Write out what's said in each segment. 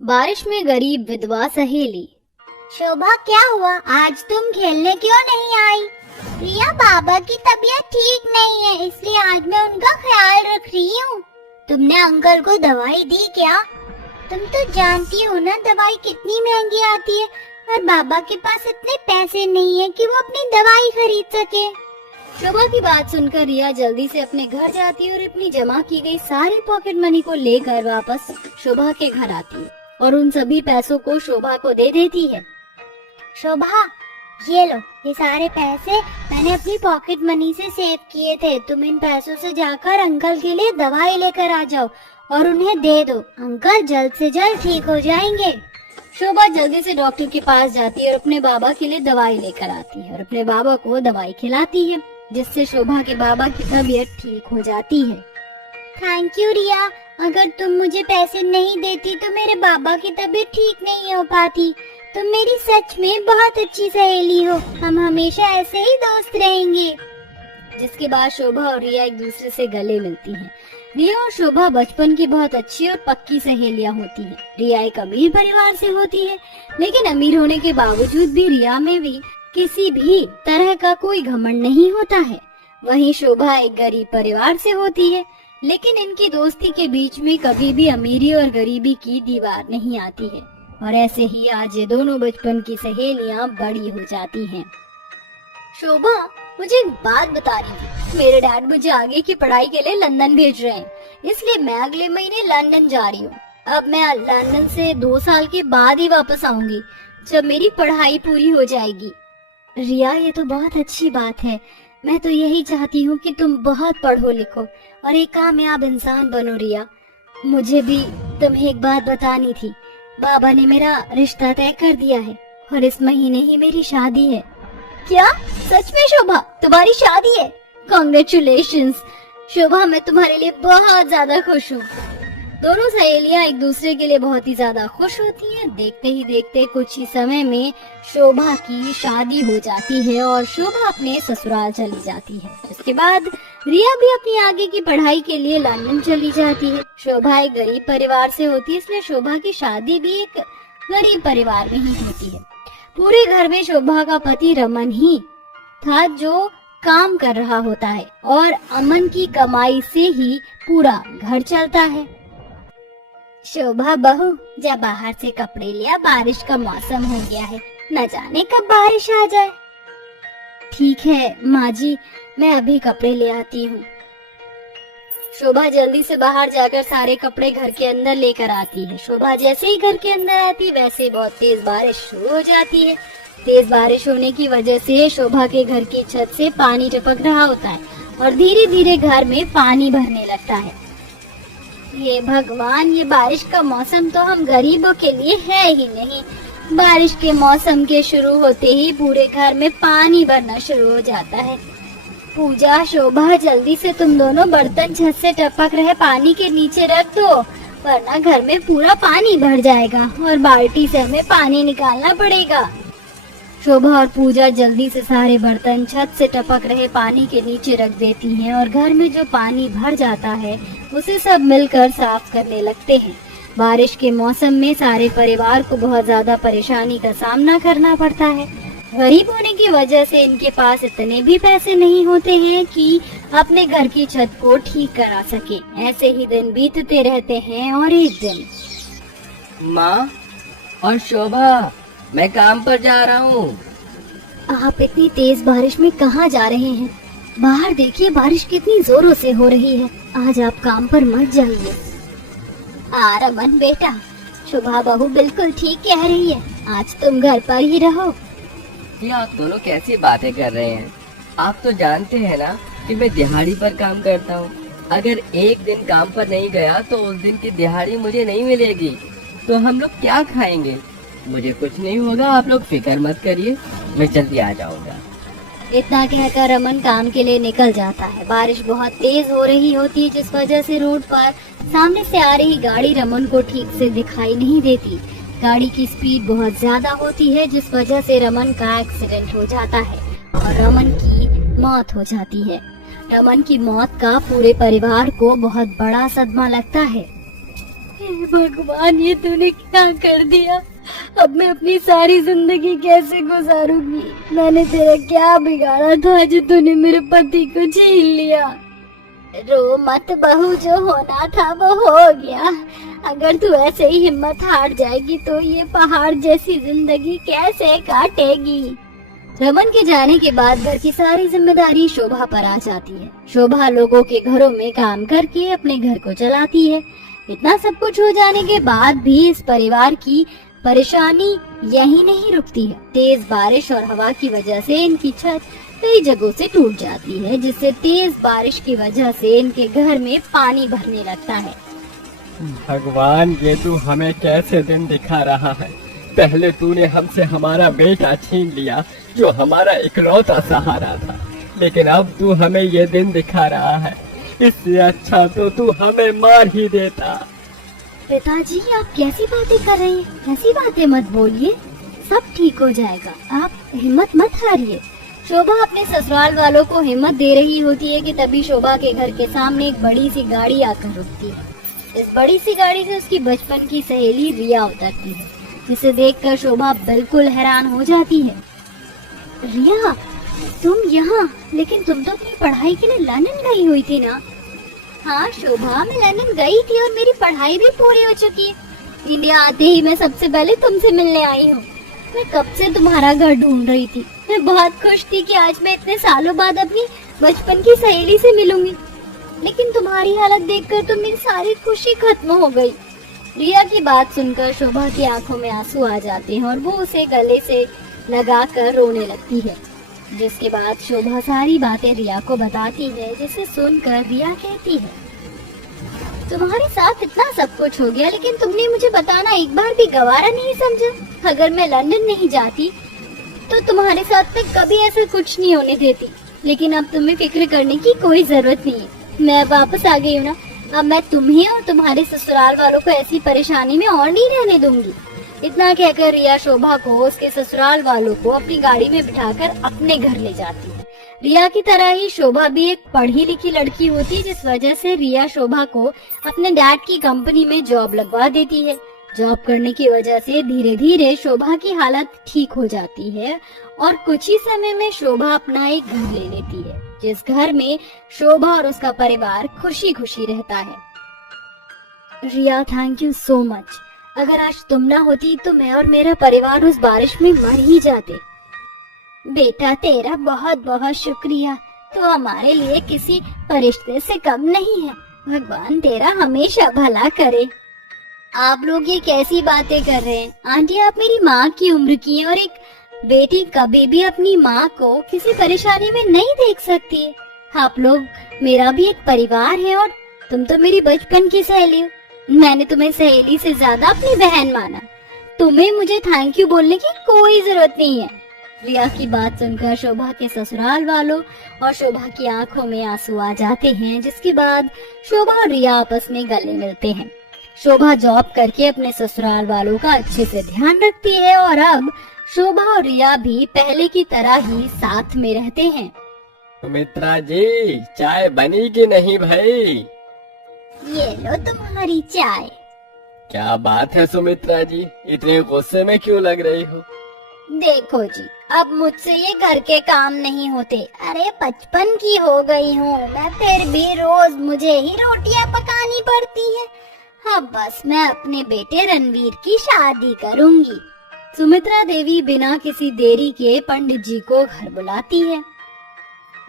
बारिश में गरीब विधवा सहेली। शोभा, क्या हुआ? आज तुम खेलने क्यों नहीं आई? रिया, बाबा की तबीयत ठीक नहीं है, इसलिए आज मैं उनका ख्याल रख रही हूँ। तुमने अंकल को दवाई दी क्या? तुम तो जानती हो ना दवाई कितनी महंगी आती है, और बाबा के पास इतने पैसे नहीं है कि वो अपनी दवाई खरीद सके। शोभा की बात सुनकर रिया जल्दी से अपने घर जाती है और अपनी जमा की गई सारी पॉकेट मनी को लेकर वापस शोभा के घर आती है और उन सभी पैसों को शोभा को दे देती है। शोभा, ये लो, ये सारे पैसे मैंने अपनी पॉकेट मनी से सेव किए थे। तुम इन पैसों से जाकर अंकल के लिए दवाई लेकर आ जाओ और उन्हें दे दो। अंकल जल्द से जल्द ठीक हो जाएंगे। शोभा जल्दी से डॉक्टर के पास जाती है और अपने बाबा के लिए दवाई लेकर आती है और अपने बाबा को दवाई खिलाती है, जिससे शोभा के बाबा की तबीयत ठीक हो जाती है। थैंक यू रिया, अगर तुम मुझे पैसे नहीं देती तो मेरे बाबा की तबीयत ठीक नहीं हो पाती। तुम मेरी सच में बहुत अच्छी सहेली हो, हम हमेशा ऐसे ही दोस्त रहेंगे। जिसके बाद शोभा और रिया एक दूसरे से गले मिलती हैं। रिया और शोभा बचपन की बहुत अच्छी और पक्की सहेलियां होती हैं। रिया एक अमीर परिवार से होती है, लेकिन अमीर होने के बावजूद भी रिया में भी किसी भी तरह का कोई घमंड नहीं होता है। वहीं शोभा एक गरीब परिवार से होती है, लेकिन इनकी दोस्ती के बीच में कभी भी अमीरी और गरीबी की दीवार नहीं आती है। और ऐसे ही आज ये दोनों बचपन की सहेलियां बड़ी हो जाती हैं। शोभा, मुझे एक बात बता रही थी। मेरे डैड मुझे आगे की पढ़ाई के लिए लंदन भेज रहे हैं, इसलिए मैं अगले महीने लंदन जा रही हूँ। अब मैं लंदन से 2 साल के बाद ही वापस आऊंगी, जब मेरी पढ़ाई पूरी हो जाएगी। रिया, ये तो बहुत अच्छी बात है। मैं तो यही चाहती हूँ कि तुम बहुत पढ़ो लिखो और एक कामयाब इंसान बनो। रिया, मुझे भी तुम्हें एक बात बतानी थी। बाबा ने मेरा रिश्ता तय कर दिया है और इस महीने ही मेरी शादी है। क्या? सच में शोभा, तुम्हारी शादी है? कॉन्ग्रेचुलेशंस शोभा, मैं तुम्हारे लिए बहुत ज्यादा खुश हूँ। दोनों सहेलियां एक दूसरे के लिए बहुत ही ज्यादा खुश होती हैं। देखते ही देखते कुछ ही समय में शोभा की शादी हो जाती है और शोभा अपने ससुराल चली जाती है। इसके बाद रिया भी अपनी आगे की पढ़ाई के लिए लंदन चली जाती है। शोभा एक गरीब परिवार से होती है, इसलिए शोभा की शादी भी एक गरीब परिवार में ही होती है। पूरे घर में शोभा का पति रमन ही था जो काम कर रहा होता है और अमन की कमाई से ही पूरा घर चलता है। शोभा बहू, जब बाहर से कपड़े लिया, बारिश का मौसम हो गया है, न जाने कब बारिश आ जाए। ठीक है माँ जी, मैं अभी कपड़े ले आती हूँ। शोभा जल्दी से बाहर जाकर सारे कपड़े घर के अंदर लेकर आती है। शोभा जैसे ही घर के अंदर आती, वैसे ही बहुत तेज बारिश शुरू हो जाती है। तेज बारिश होने की वजह से शोभा के घर की छत से पानी टपक रहा होता है और धीरे धीरे घर में पानी भरने लगता है। ये भगवान, ये बारिश का मौसम तो हम गरीबों के लिए है ही नहीं। बारिश के मौसम के शुरू होते ही पूरे घर में पानी भरना शुरू हो जाता है। पूजा, शोभा, जल्दी से तुम दोनों बर्तन छत से टपक रहे पानी के नीचे रख दो, वरना घर में पूरा पानी भर जाएगा और बाल्टी से हमें पानी निकालना पड़ेगा। शोभा और पूजा जल्दी से सारे बर्तन छत से टपक रहे पानी के नीचे रख देती हैं और घर में जो पानी भर जाता है उसे सब मिलकर साफ करने लगते हैं। बारिश के मौसम में सारे परिवार को बहुत ज्यादा परेशानी का सामना करना पड़ता है। गरीब होने की वजह से इनके पास इतने भी पैसे नहीं होते हैं कि अपने घर की छत को ठीक करा सके। ऐसे ही दिन बीतते रहते हैं और एक दिन, माँ और शोभा, मैं काम पर जा रहा हूँ। आप इतनी तेज बारिश में कहाँ जा रहे हैं? बाहर देखिए, बारिश कितनी जोरों से हो रही है। आज आप काम पर मत जाइए। रमन बेटा, शोभा बहू बिल्कुल ठीक कह रही है, आज तुम घर पर ही रहो। ये आप दोनों कैसी बातें कर रहे हैं? आप तो जानते हैं ना कि मैं दिहाड़ी पर काम करता हूँ। अगर एक दिन काम पर नहीं गया तो उस दिन की दिहाड़ी मुझे नहीं मिलेगी, तो हम लोग क्या खाएंगे? मुझे कुछ नहीं होगा, आप लोग फिक्र मत करिए, मैं जल्दी आ जाऊंगा। इतना कहकर रमन काम के लिए निकल जाता है। बारिश बहुत तेज हो रही होती है, जिस वजह से रोड पर सामने से आ रही गाड़ी रमन को ठीक से दिखाई नहीं देती। गाड़ी की स्पीड बहुत ज्यादा होती है, जिस वजह से रमन का एक्सीडेंट हो जाता है और रमन की मौत हो जाती है। रमन की मौत का पूरे परिवार को बहुत बड़ा सदमा लगता है। हे भगवान, ये तूने क्या कर दिया? अब मैं अपनी सारी जिंदगी कैसे गुजारूंगी? मैंने तेरा क्या बिगाड़ा था जो तूने मेरे पति को छीन लिया? रो मत बहू, जो होना था वो हो गया। अगर तू ऐसे ही हिम्मत हार जाएगी तो ये पहाड़ जैसी जिंदगी कैसे काटेगी। रमन के जाने के बाद घर की सारी जिम्मेदारी शोभा पर आ जाती है। शोभा लोगों के घरों में काम करके अपने घर को चलाती है। इतना सब कुछ हो जाने के बाद भी इस परिवार की परेशानी यही नहीं रुकती है। तेज बारिश और हवा की वजह से इनकी छत कई जगहों से टूट जाती है, जिससे तेज बारिश की वजह से इनके घर में पानी भरने लगता है। भगवान, ये तू हमें कैसे दिन दिखा रहा है? पहले तूने हमसे हमारा बेटा छीन लिया जो हमारा इकलौता सहारा था, लेकिन अब तू हमें ये दिन दिखा रहा है। इससे अच्छा तो तू हमें मार ही देता। पिताजी, आप कैसी बातें कर रहे हैं? ऐसी बातें मत बोलिए, सब ठीक हो जाएगा, आप हिम्मत मत हारिए। शोभा अपने ससुराल वालों को हिम्मत दे रही होती है कि तभी शोभा के घर के सामने एक बड़ी सी गाड़ी आकर रुकती है। इस बड़ी सी गाड़ी से उसकी बचपन की सहेली रिया उतरती है, जिसे देखकर शोभा बिल्कुल हैरान हो जाती है। रिया, तुम यहाँ? लेकिन तुम तो अपनी पढ़ाई के लिए लंदन गई हुई थी ना? हाँ शोभा, मैं लंदन गई थी और मेरी पढ़ाई भी पूरी हो चुकी है। इंडिया आते ही मैं सबसे पहले तुमसे मिलने आई हूँ। मैं कब से तुम्हारा घर ढूंढ रही थी। मैं बहुत खुश थी कि आज मैं इतने सालों बाद अपनी बचपन की सहेली से मिलूंगी, लेकिन तुम्हारी हालत देखकर तो मेरी सारी खुशी खत्म हो गई। रिया की बात सुनकर शोभा की आंखों में आंसू आ जाते हैं और वो उसे गले से लगाकर रोने लगती है। जिसके बाद शोभा सारी बातें रिया को बताती है, जिसे सुनकर रिया कहती है, तुम्हारे साथ इतना सब कुछ हो गया, लेकिन तुमने मुझे बताना एक बार भी गवारा नहीं समझा। अगर मैं लंदन नहीं जाती तो तुम्हारे साथ में कभी ऐसा कुछ नहीं होने देती। लेकिन अब तुम्हें फिक्र करने की कोई जरूरत नहीं है, मैं वापस आ गई हूँ ना। अब मैं तुम्हें और तुम्हारे ससुराल वालों को ऐसी परेशानी में और नहीं रहने दूंगी। इतना कहकर रिया शोभा को उसके ससुराल वालों को अपनी गाड़ी में बिठाकर अपने घर ले जाती है। रिया की तरह ही शोभा भी एक पढ़ी लिखी लड़की होती है, जिस वजह से रिया शोभा को अपने डैड की कंपनी में जॉब लगवा देती है। जॉब करने की वजह से धीरे धीरे शोभा की हालत ठीक हो जाती है और कुछ ही समय में शोभा अपना एक घर ले लेती है, जिस घर में शोभा और उसका परिवार खुशी खुशी रहता है। रिया, थैंक यू सो मच। अगर आज तुम ना होती तो मैं और मेरा परिवार उस बारिश में मर ही जाते। बेटा, तेरा बहुत बहुत शुक्रिया। तो हमारे लिए किसी फरिश्ते से कम नहीं है। भगवान तेरा हमेशा भला करे। आप लोग ये कैसी बातें कर रहे हैं? आंटी, आप मेरी माँ की उम्र की हैं और एक बेटी कभी भी अपनी माँ को किसी परेशानी में नहीं देख सकती है। आप लोग मेरा भी एक परिवार है और तुम तो मेरी बचपन की सहेली हो। मैंने तुम्हें सहेली से ज्यादा अपनी बहन माना। तुम्हें मुझे थैंक यू बोलने की कोई जरूरत नहीं है। रिया की बात सुनकर शोभा के ससुराल वालों और शोभा की आंखों में आंसू आ जाते हैं, जिसके बाद शोभा और रिया आपस में गले मिलते हैं। शोभा जॉब करके अपने ससुराल वालों का अच्छे से ध्यान रखती है और अब शोभा और रिया भी पहले की तरह ही साथ में रहते हैं। सुमित्रा जी, चाय बनी कि नहीं भाई? ये लो तुम्हारी चाय। क्या बात है सुमित्रा जी, इतने गुस्से में क्यों लग रही हो? देखो जी, अब मुझसे ये घर के काम नहीं होते। अरे 55 की हो गई हूँ मैं, फिर भी रोज मुझे ही रोटियां पकानी पड़ती है। अब बस मैं अपने बेटे रणवीर की शादी करूँगी। सुमित्रा देवी बिना किसी देरी के पंडित जी को घर बुलाती है।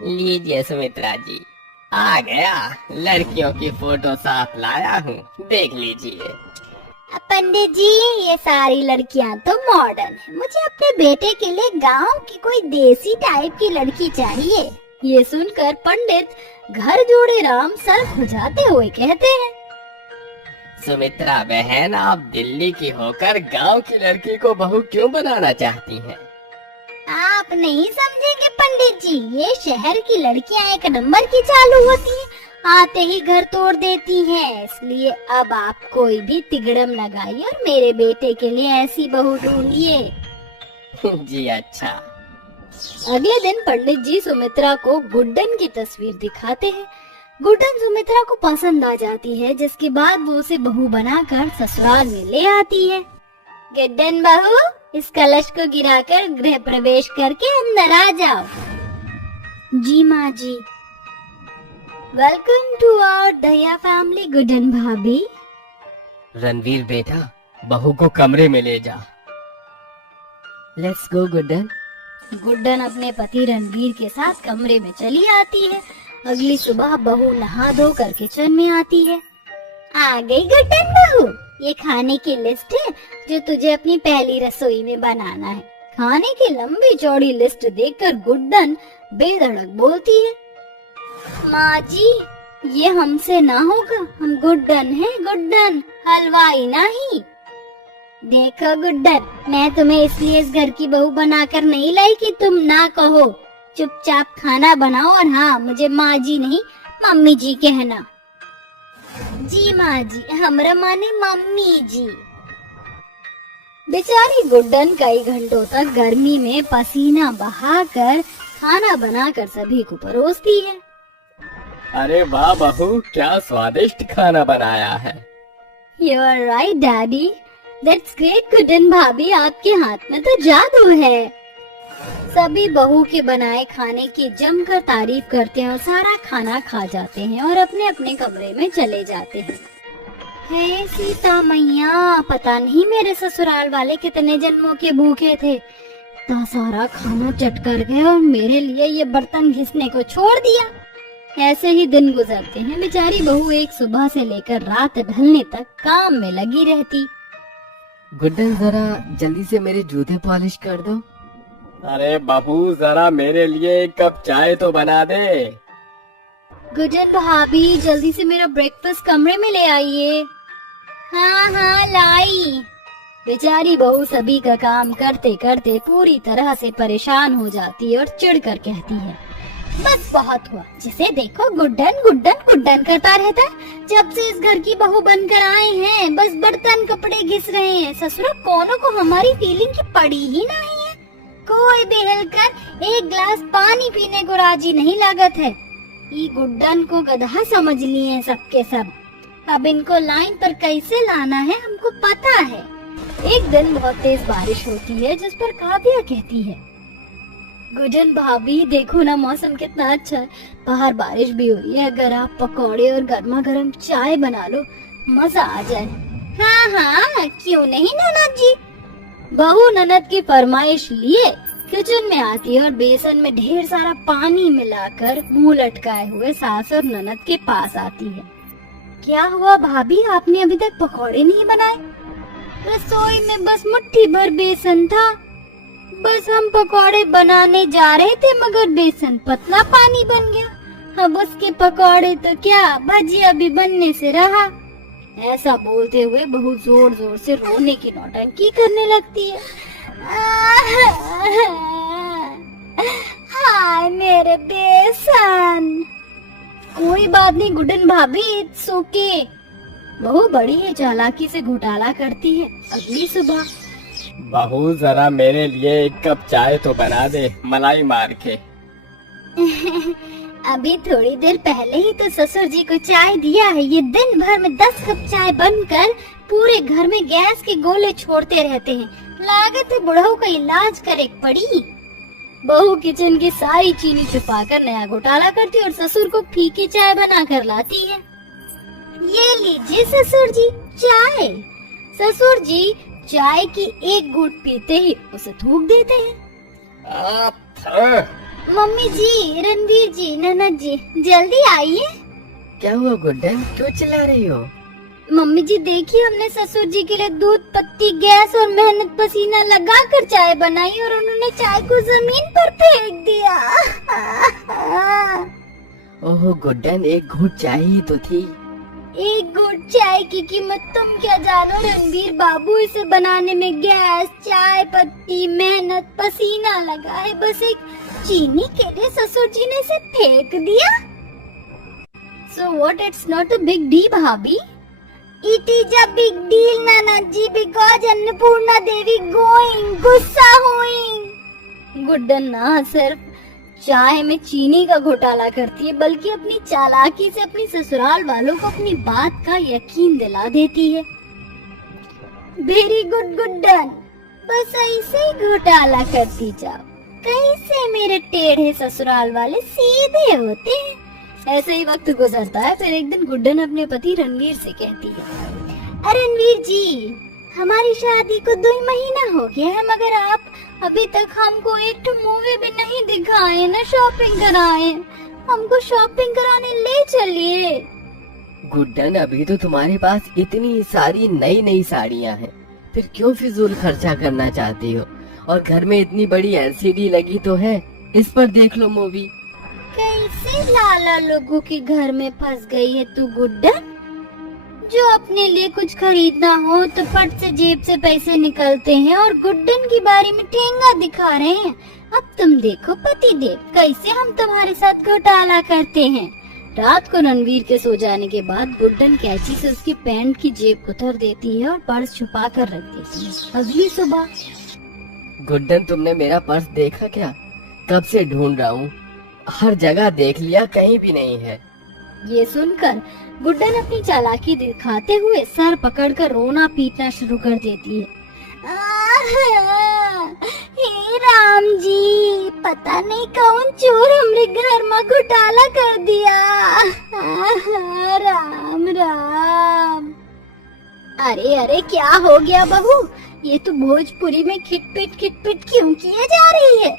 लीजिए सुमित्रा जी, आ गया। लड़कियों की फोटो साथ लाया हूँ, देख लीजिए। पंडित जी, ये सारी लड़कियां तो मॉडर्न है। मुझे अपने बेटे के लिए गांव की कोई देसी टाइप की लड़की चाहिए। ये सुनकर पंडित घर जोड़े राम सर खुजाते हुए कहते हैं, सुमित्रा बहन, आप दिल्ली की होकर गांव की लड़की को बहू क्यों बनाना चाहती हैं? आप नहीं समझेंगे पंडित जी, ये शहर की लड़कियां एक नंबर की चालू होती हैं, आते ही घर तोड़ देती हैं। इसलिए अब आप कोई भी तिगड़म लगाइए और मेरे बेटे के लिए ऐसी बहू ढूंढिए। जी अच्छा। अगले दिन पंडित जी सुमित्रा को गुड्डन की तस्वीर दिखाते हैं। गुड्डन सुमित्रा को पसंद आ जाती है, जिसके बाद वो उसे बहू बनाकर ससुराल में ले आती है। गुड्डन बहू, इस कलश को गिराकर गृह प्रवेश करके अंदर आ जाओ। जी माँ जी। Welcome to our Daya family Guddan भाभी। रणवीर बेटा, बहू को कमरे में ले जा। Let's go Guddan. गुड्डन अपने पति रणवीर के साथ कमरे में चली आती है। अगली सुबह बहू नहा धो कर किचन में आती है। आ गई गुड्डन बहू, ये खाने की लिस्ट है जो तुझे अपनी पहली रसोई में बनाना है। खाने की लंबी चौड़ी लिस्ट देखकर गुड्डन बेधड़क बोलती है, माँ जी ये हमसे ना होगा, हम गुड्डन हैं, गुड्डन, हलवाई नहीं। देखो गुड्डन, मैं तुम्हें इसलिए इस घर की बहू बनाकर नहीं लाई कि तुम ना कहो। चुपचाप खाना बनाओ और हाँ, मुझे माँ जी नहीं मम्मी जी कहना। जी माँ जी, हमरा माने मम्मी जी। बेचारी गुड्डन कई घंटों तक गर्मी में पसीना बहाकर खाना बनाकर सभी को परोसती है। अरे वाह बहू, क्या स्वादिष्ट खाना बनाया है। You are right, Daddy. That's great, Guddan भाभी, आपके हाथ में तो जादू है। सभी बहू के बनाए खाने की जमकर तारीफ करते हैं और सारा खाना खा जाते हैं और अपने अपने कमरे में चले जाते हैं। हे सीता मैया, पता नहीं मेरे ससुराल वाले कितने जन्मों के भूखे थे, इतना सारा खाना चट कर गए और मेरे लिए ये बर्तन घिसने को छोड़ दिया। ऐसे ही दिन गुजरते हैं। बेचारी बहू एक सुबह से लेकर रात ढलने तक काम में लगी रहती। गुड्डन जरा जल्दी से मेरे जूते पॉलिश कर दो। अरे बहू, जरा मेरे लिए एक कप चाय तो बना दे। गुड्डन भाभी, जल्दी से मेरा ब्रेकफास्ट कमरे में ले आइए। हाँ हाँ लाई। बेचारी बहू सभी का काम करते करते पूरी तरह से परेशान हो जाती है और चिढ़कर कहती है, बस बहुत हुआ, जिसे देखो गुड्डन गुड्डन गुड्डन करता रहता है। जब से इस घर की बहू बनकर आए हैं बस बर्तन कपड़े घिस रहे हैं। ससुरा कोनों को हमारी फीलिंग की पड़ी ही नहीं है। कोई भी हिलकर एक गिलास पानी पीने को राजी नहीं लागत है। ये गुड्डन को गधा समझ लिए हैं सबके सब। अब इनको लाइन पर कैसे लाना है हमको पता है। एक दिन बहुत तेज बारिश होती है जिस पर काव्या कहती है, गुड्डन भाभी देखो ना, मौसम कितना अच्छा है, बाहर बारिश भी हो रही है, अगर आप पकौड़े और गर्मा गर्म चाय बना लो मजा आ जाए। हाँ हाँ क्यों नहीं ननद जी। बहू ननद की फरमाइश लिए किचन में आती है और बेसन में ढेर सारा पानी मिलाकर मुंह लटकाए हुए सास और ननद के पास आती है। क्या हुआ भाभी, आपने अभी तक पकौड़े नहीं बनाए? रसोई में बस मुट्ठी भर बेसन था, बस हम पकौड़े बनाने जा रहे थे मगर बेसन पतला पानी बन गया। अब उसके पकौड़े तो क्या, भजिया भी बनने से रहा। ऐसा बोलते हुए बहू जोर जोर से रोने की नौटंकी करने लगती है। हाय मेरे बेसन। कोई बात नहीं गुड्डन भाभी, इट्स ओके। बहू बड़ी ही चालाकी से घोटाला करती है। अगली सुबह, बहू जरा मेरे लिए एक कप चाय तो बना दे, मलाई मार के। अभी थोड़ी देर पहले ही तो ससुर जी को चाय दिया है। ये दिन भर में 10 कप चाय बनकर पूरे घर में गैस के गोले छोड़ते रहते हैं। लागत है बुढ़ऊ का इलाज करे पड़ी। बहू किचन की सारी चीनी छुपाकर नया घोटाला करती है और ससुर को फीकी चाय बना कर लाती है। ये लीजिए ससुर जी चाय। ससुर जी चाय की एक घूंट पीते ही उसे थूक देते हैं। मम्मी जी, रणवीर जी, ननद जी, जल्दी आइए। क्या हुआ गुड्डन, क्यों चिल्ला रही हो? मम्मी जी देखिए, हमने ससुर जी के लिए दूध, पत्ती, गैस और मेहनत पसीना लगाकर चाय बनाई और उन्होंने चाय को जमीन पर फेंक दिया। ओह गुड्डन, एक घूंट चाय ही तो थी। एक घूंट चाय की कीमत तुम क्या जानो रणवीर बाबू। इसे बनाने में गैस, चाय पत्ती, मेहनत, पसीना लगा है। बस एक चीनी के लिए ससुर जी ने इसे फेंक दिया। So what? It's not a big deal भाभी। It is a big deal Nana ji, because Annapurna Devi going, गुस्सा हुई। गुड्डन ना सिर्फ चाय में चीनी का घोटाला करती है, बल्कि अपनी चालाकी से अपनी ससुराल वालों को अपनी बात का यकीन दिला देती है। वेरी गुड गुड्डन, बस ऐसे ही घोटाला करती जाओ। कैसे मेरे टेढ़े ससुराल वाले सीधे होते हैं। ऐसे ही वक्त गुजरता है। फिर एक दिन गुड्डन अपने पति रणवीर से कहती है, रणवीर जी, हमारी शादी को 2 महीना हो गया है, मगर आप अभी तक हमको एक मूवी भी नहीं दिखाए, न शॉपिंग कराए। हमको शॉपिंग कराने ले चलिए। गुड्डन, अभी तो तुम्हारे पास इतनी सारी नई नई साड़ियाँ हैं, फिर क्यों फिजूल खर्चा करना चाहती हो? और घर में इतनी बड़ी एलसीडी लगी तो है, इस पर देख लो मूवी। कैसे लाला लोगों के घर में फंस गई है तू गुड्डन? जो अपने लिए कुछ खरीदना हो तो फट से जेब से पैसे निकलते हैं और गुड्डन की बारी में ठेंगा दिखा रहे हैं। अब तुम देखो पति देव, कैसे हम तुम्हारे साथ घोटाला करते हैं। रात को रणवीर के सो जाने के बाद गुड्डन कैंची से उसकी पैंट की जेब कुतर देती है और पर्स छुपा कर रख देती है। अगली सुबह, गुड्डन, तुमने मेरा पर्स देखा क्या? कब से ढूंढ रहा हूँ, हर जगह देख लिया, कहीं भी नहीं है। ये सुनकर गुड्डन अपनी चालाकी दिखाते हुए सर पकड़कर रोना पीटना शुरू कर देती है। हे राम जी, पता नहीं कौन चोर हमरे घर में घोटाला कर दिया। राम राम। अरे अरे, क्या हो गया बहू? ये तो भोजपुरी में खिटपिट क्यों किए जा रही है?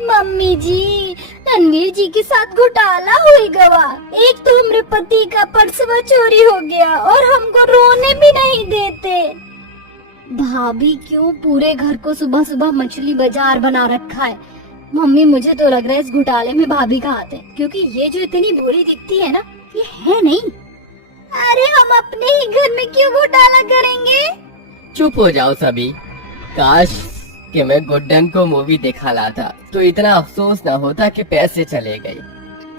मम्मी जी, रणवीर जी के साथ घोटाला हुई गवा। एक तो हमरे पति का पर्सवा चोरी हो गया और हमको रोने भी नहीं देते। भाभी, क्यों पूरे घर को सुबह सुबह मछली बाजार बना रखा है? मम्मी, मुझे तो लग रहा है इस घोटाले में भाभी का हाथ है, क्योंकि ये जो इतनी बुरी दिखती है ना, ये है नहीं। अरे हम अपने ही घर में क्यों घोटाला करेंगे? चुप हो जाओ सभी। काश कि मैं गुड्डन को मूवी दिखा लाता तो इतना अफसोस न होता कि पैसे चले गए।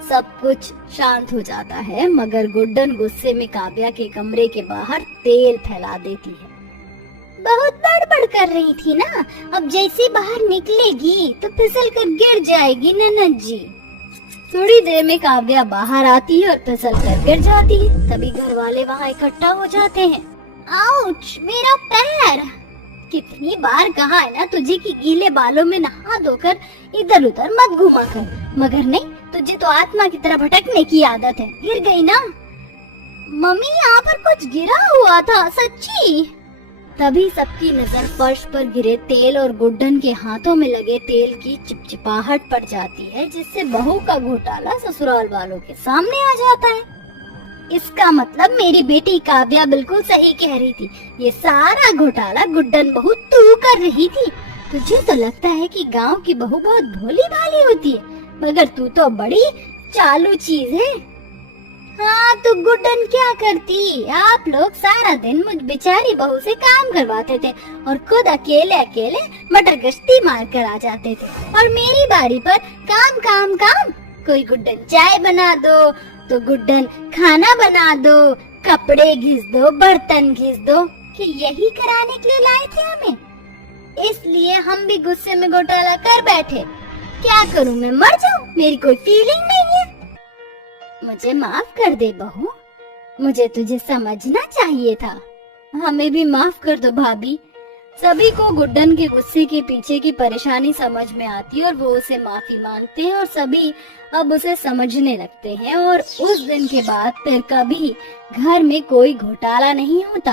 सब कुछ शांत हो जाता है, मगर गुड्डन गुस्से में काव्या के कमरे के बाहर तेल फैला देती है। बहुत बड़बड़ कर रही थी ना, अब जैसे बाहर निकलेगी तो फिसल कर गिर जाएगी ननद जी। थोड़ी देर में काव्या बाहर आती है और फिसल कर गिर जाती है। तभी घर वाले वहाँ इकट्ठा हो जाते हैं। आउच, मेरा पैर। कितनी बार कहा है ना तुझे कि गीले बालों में नहा धोकर इधर उधर मत घुमा कर, मगर नहीं, तुझे तो आत्मा की तरह भटकने की आदत है। गिर गई ना? मम्मी, यहाँ पर कुछ गिरा हुआ था, सच्ची। तभी सबकी नजर फर्श पर गिरे तेल और गुड्डन के हाथों में लगे तेल की चिपचिपाहट पड़ जाती है, जिससे बहू का घोटाला ससुराल वालों के सामने आ जाता है। इसका मतलब मेरी बेटी काव्या बिल्कुल सही कह रही थी। ये सारा घोटाला गुड्डन बहू तू कर रही थी। तुझे तो लगता है कि गांव की बहू बहुत भोली भाली होती है, मगर तू तो बड़ी चालू चीज है। हाँ, तो गुड्डन क्या करती? आप लोग सारा दिन मुझ बेचारी बहू से काम करवाते थे और खुद अकेले अकेले मटर गश्ती मार कर आ जाते थे, और मेरी बारी पर काम काम काम। कोई गुड्डन चाय बना दो तो गुड्डन खाना बना दो, कपड़े घिस दो, बर्तन घिस दो। कि यही कराने के लिए लाए थे हमें? इसलिए हम भी गुस्से में घोटाला कर बैठे। क्या करूं, मैं मर जाऊं? मेरी कोई फीलिंग नहीं है। मुझे माफ कर दे बहू, मुझे तुझे समझना चाहिए था। हमें भी माफ कर दो भाभी। सभी को गुड्डन के गुस्से के पीछे की परेशानी समझ में आती है और वो उसे माफी मांगते हैं और सभी अब उसे समझने लगते हैं। और उस दिन के बाद फिर कभी घर में कोई घोटाला नहीं होता।